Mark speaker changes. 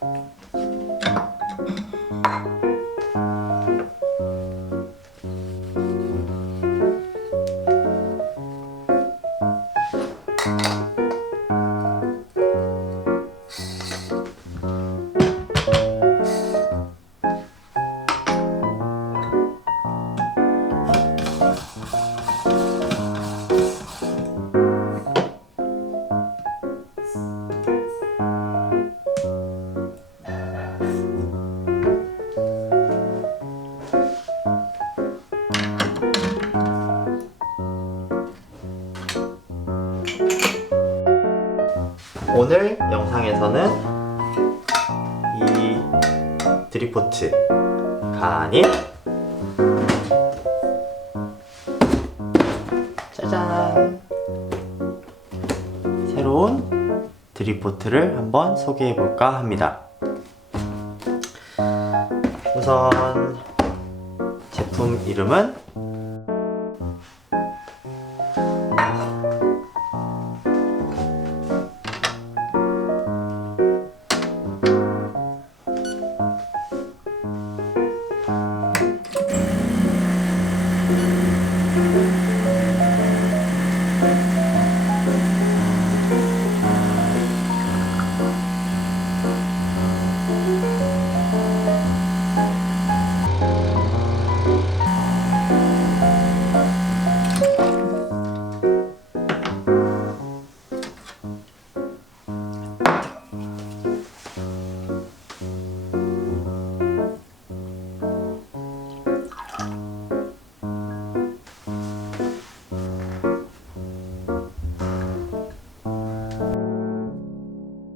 Speaker 1: Thank you. 오늘 영상에서는 이 드리포트가 아닌 짜잔 새로운 드리포트를 한번 소개해 볼까 합니다. 우선 제품 이름은